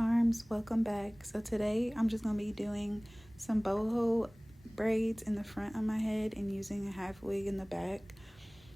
charms, welcome back. So today I'm just going to be doing some boho braids in the front of my head and using a half wig in the back.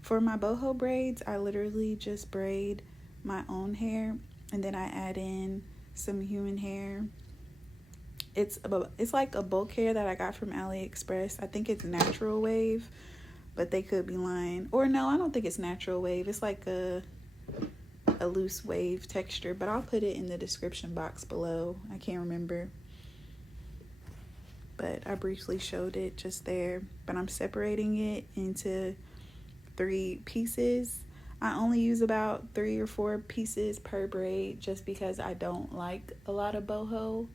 For my boho braids, I literally just braid my own hair and then I add in some human hair. It's like a bulk hair that I got from Aliexpress. I think it's natural wave, but they could be lying. Or no, I don't think it's natural wave. It's like a loose wave texture, but I'll put it in the description box below. I can't remember, but I briefly showed it just there. But I'm separating it into 3 pieces. I only use about 3 or 4 pieces per braid just because I don't like a lot of boho.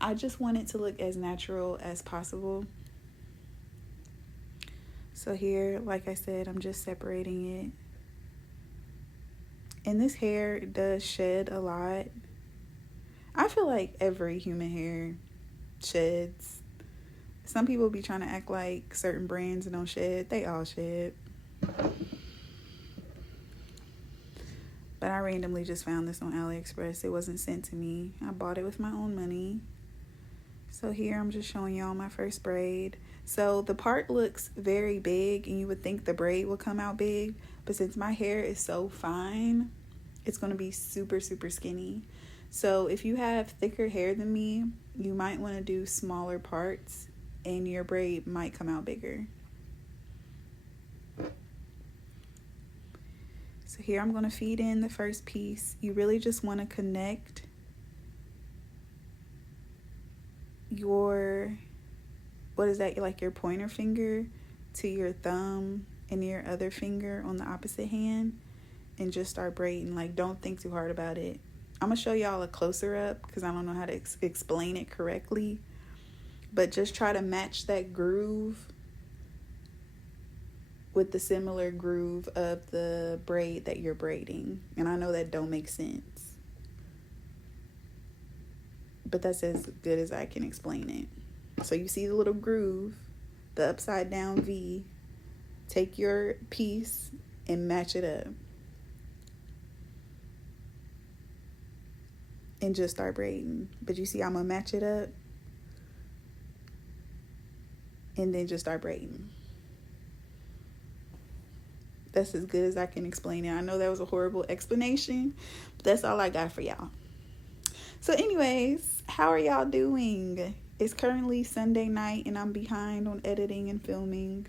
I just want it to look as natural as possible. So here, like I said, I'm just separating it. And this hair does shed a lot. I feel like every human hair sheds. Some people be trying to act like certain brands don't shed. They all shed. But I randomly just found this on Aliexpress. It wasn't sent to me. I bought it with my own money. So here I'm just showing y'all my first braid. So the part looks very big and you would think the braid will come out big. But since my hair is so fine, it's going to be super, super skinny. So if you have thicker hair than me, you might want to do smaller parts and your braid might come out bigger. So here I'm going to feed in the first piece. You really just want to connect your, what is that, like your pointer finger to your thumb and your other finger on the opposite hand and just start braiding. Like, don't think too hard about it. I'm gonna show y'all a closer up because I don't know how to explain it correctly, but just try to match that groove with the similar groove of the braid that you're braiding. And I know that don't make sense, but that's as good as I can explain it. So you see the little groove, the upside down V. Take your piece and match it up. And just start braiding. But you see I'm gonna match it up and then just start braiding. That's as good as I can explain it. I know that was a horrible explanation, but that's all I got for y'all. So anyways, how are y'all doing? It's currently Sunday night and I'm behind on editing and filming.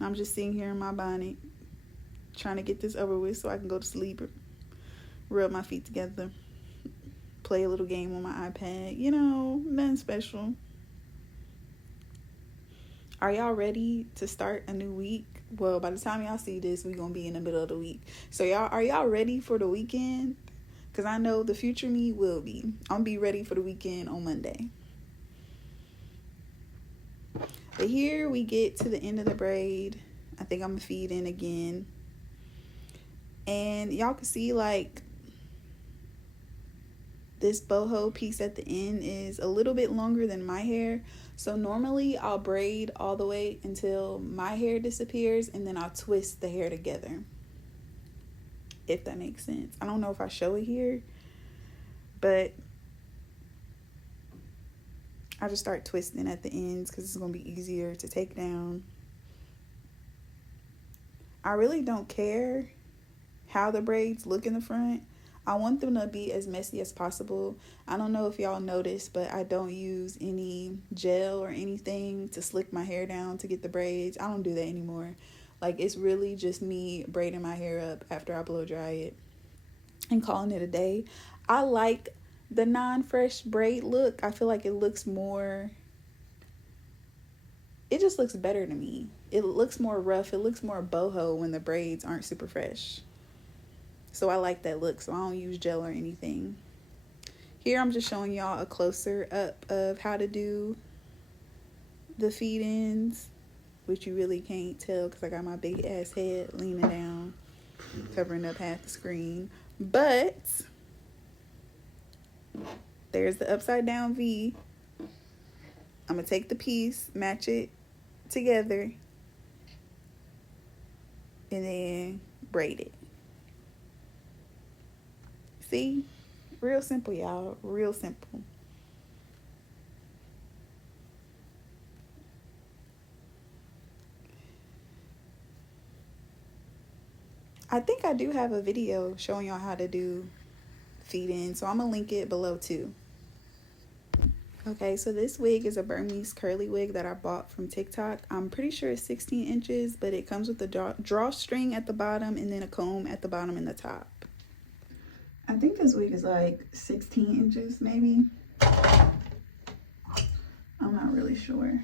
I'm just sitting here in my bonnet trying to get this over with so I can go to sleep, rub my feet together, play a little game on my iPad. You know, nothing special. Are y'all ready to start a new week? Well, by the time y'all see this, we're gonna be in the middle of the week. So are y'all ready for the weekend? Because I know the future me will be. I'm gonna be ready for the weekend on Monday. But here we get to the end of the braid. I think I'm gonna feed in again. And y'all can see like this boho piece at the end is a little bit longer than my hair. So normally I'll braid all the way until my hair disappears and then I'll twist the hair together. If that makes sense. I don't know if I show it here, but I just start twisting at the ends because it's going to be easier to take down. I really don't care how the braids look in the front. I want them to be as messy as possible. I don't know if y'all noticed, but I don't use any gel or anything to slick my hair down to get the braids. I don't do that anymore. Like, it's really just me braiding my hair up after I blow dry it and calling it a day. I like the non-fresh braid look. I feel like it looks more, it just looks better to me. It looks more rough. It looks more boho when the braids aren't super fresh. So I like that look, so I don't use gel or anything. Here I'm just showing y'all a closer up of how to do the feed-ins, which you really can't tell because I got my big ass head leaning down, covering up half the screen. But there's the upside down V. I'm gonna take the piece, match it together, and then braid it. See? Real simple, y'all. Real simple. I think I do have a video showing y'all how to do feed in, so I'm gonna link it below too. Okay, so this wig is a Burmese curly wig that I bought from TikTok. I'm pretty sure it's 16 inches, but it comes with a drawstring at the bottom and then a comb at the bottom and the top. I think this wig is like 16 inches maybe. I'm not really sure.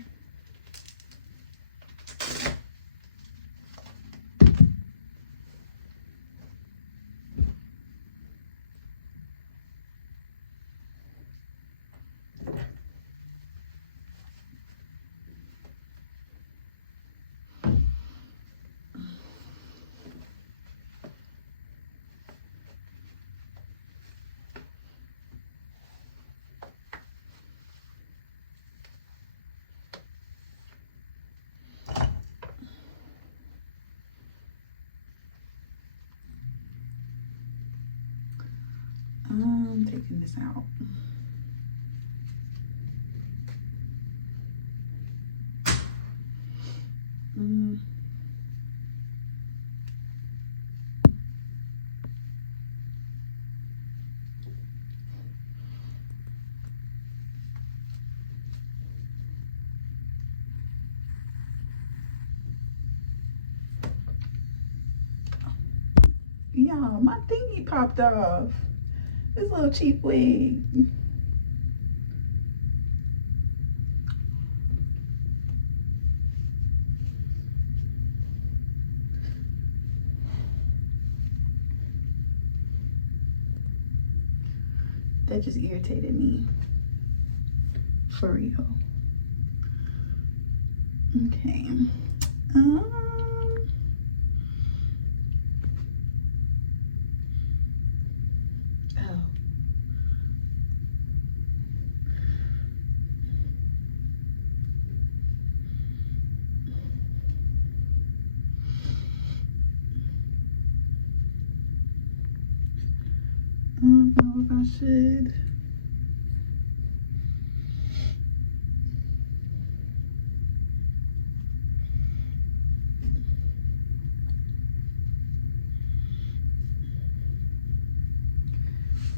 I'm taking this out. Y'all, my thingy popped off. This little cheap wig. That just irritated me. For real. Okay. Oh. I don't know if I should.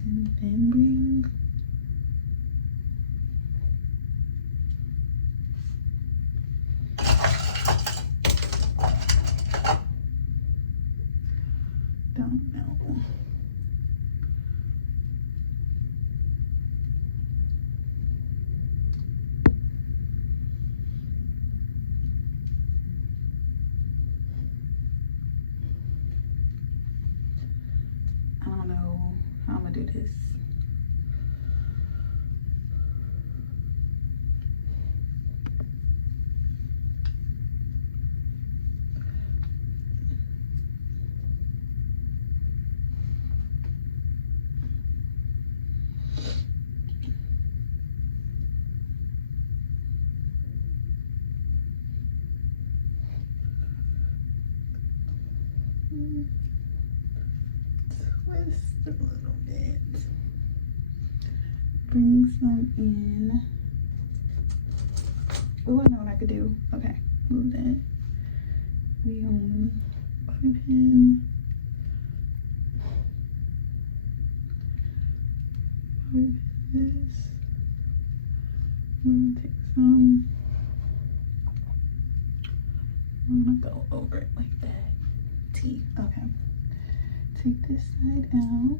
And then bring. Don't know. I don't know how I'm gonna do this. Twist a little bit. Bring some in. Oh, I know what I could do. Okay, move that. We bobby pin. Bobby pin this. I'm gonna take some. I'm gonna go over it like that. T. Okay. Take this side out.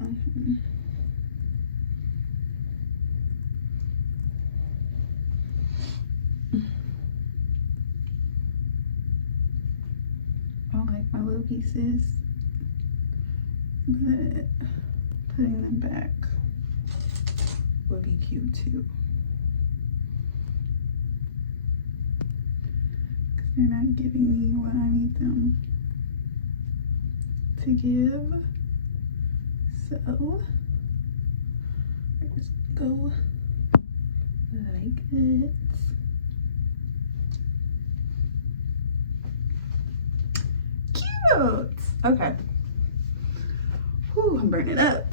Okay. I don't like my little pieces, but putting them back would be cute too. Because they're not giving me what I need them to give. So we're just gonna go like it. Cute. Okay. Whew, I'm burning up.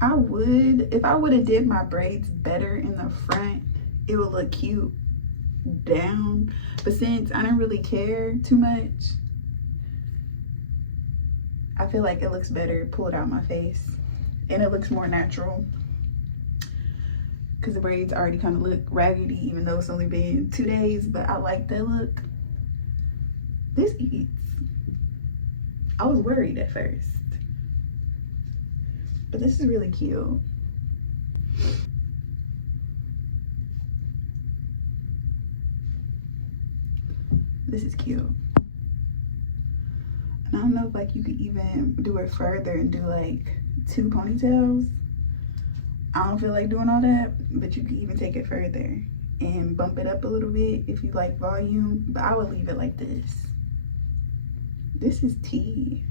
I would, if I would have did my braids better in the front, it would look cute down. But since I don't really care too much, I feel like it looks better pulled out my face, and it looks more natural because the braids already kind of look raggedy, even though it's only been 2 days. But I like that look. This eats. I was worried at first, but this is really cute. This is cute. And I don't know if like you could even do it further and do like 2 ponytails. I don't feel like doing all that, but you could even take it further and bump it up a little bit if you like volume. But I would leave it like this. This is tea.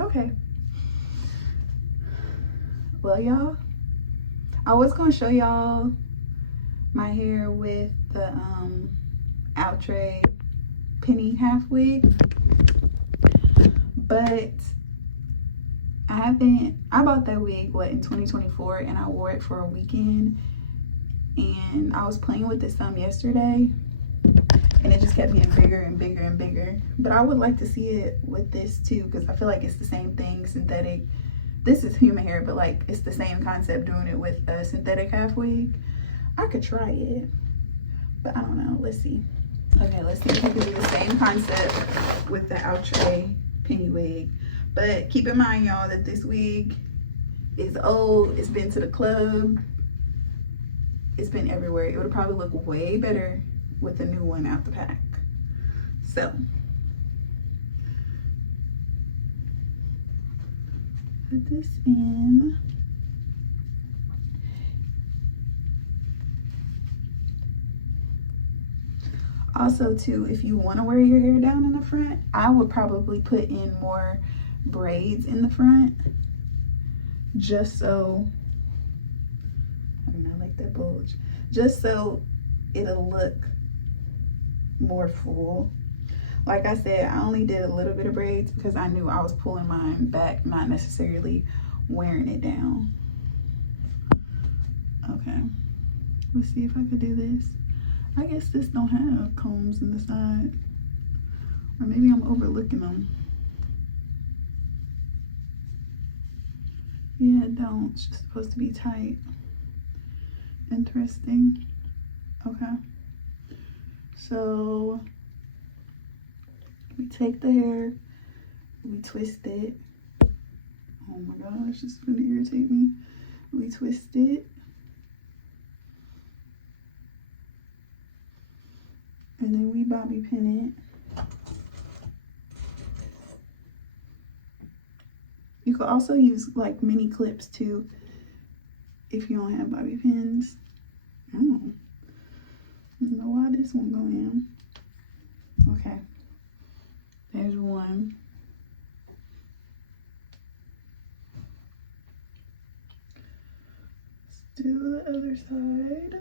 Okay. Well, y'all, I was gonna show y'all my hair with the outre penny half wig, but I bought that wig in 2024, and I wore it for a weekend, and I was playing with it some yesterday, and it just kept getting bigger and bigger and bigger. But I would like to see it with this too, because I feel like it's the same thing, synthetic. This is human hair, but like it's the same concept doing it with a synthetic half wig. I could try it, but I don't know. Let's see. Okay, let's see if we can do the same concept with the outre penny wig. But keep in mind, y'all, that this wig is old. It's been to the club. It's been everywhere. It would probably look way better with the new one out the pack. So put this in. Also too, if you want to wear your hair down in the front, I would probably put in more braids in the front, just so, I don't know, I like that bulge, just so it'll look more full. Like I said, I only did a little bit of braids because I knew I was pulling mine back, not necessarily wearing it down. Okay, let's see if I could do this. I guess this don't have combs in the side, or maybe I'm overlooking them. Yeah, it don't. It's just supposed to be tight. Interesting. Okay. So we take the hair, we twist it. Oh my gosh, it's gonna irritate me. We twist it. And then we bobby pin it. You could also use like mini clips too if you don't have bobby pins. I don't know why this one going in. Okay, there's one. Let's do the other side.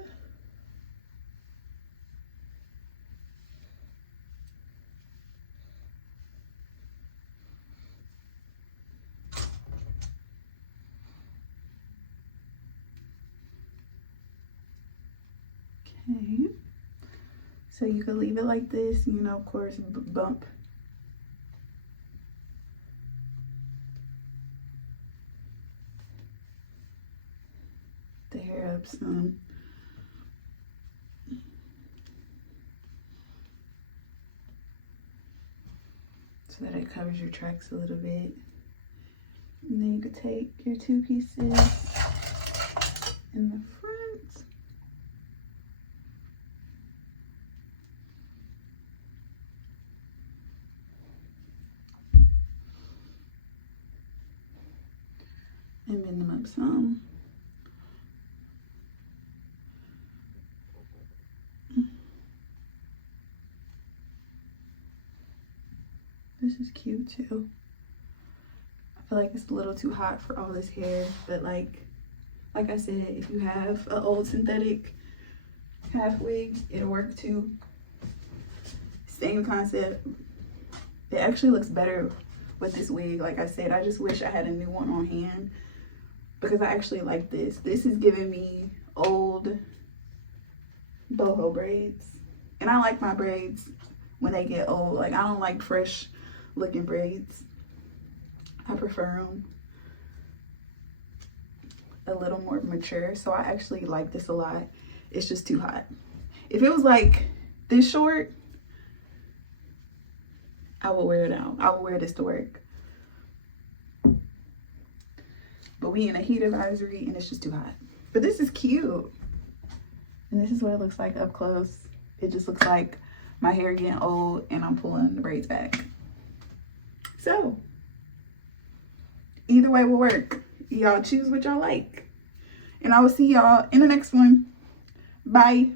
Okay, so you could leave it like this, you know, of course, bump the hair up some. so that it covers your tracks a little bit. And then you could take your 2 pieces in the front. And bend them up some. This is cute too. I feel like it's a little too hot for all this hair, but like I said, if you have an old synthetic half wig, it'll work too. Same concept. It actually looks better with this wig. Like I said, I just wish I had a new one on hand because I actually like this. This is giving me old boho braids, and I like my braids when they get old. Like, I don't like fresh looking braids. I prefer them a little more mature, so I actually like this a lot. It's just too hot. If it was like this short, I will wear it out. I will wear this to work. But we in a heat advisory and it's just too hot. But this is cute. And this is what it looks like up close. It just looks like my hair getting old and I'm pulling the braids back. So, either way will work. Y'all choose what y'all like. And I will see y'all in the next one. Bye.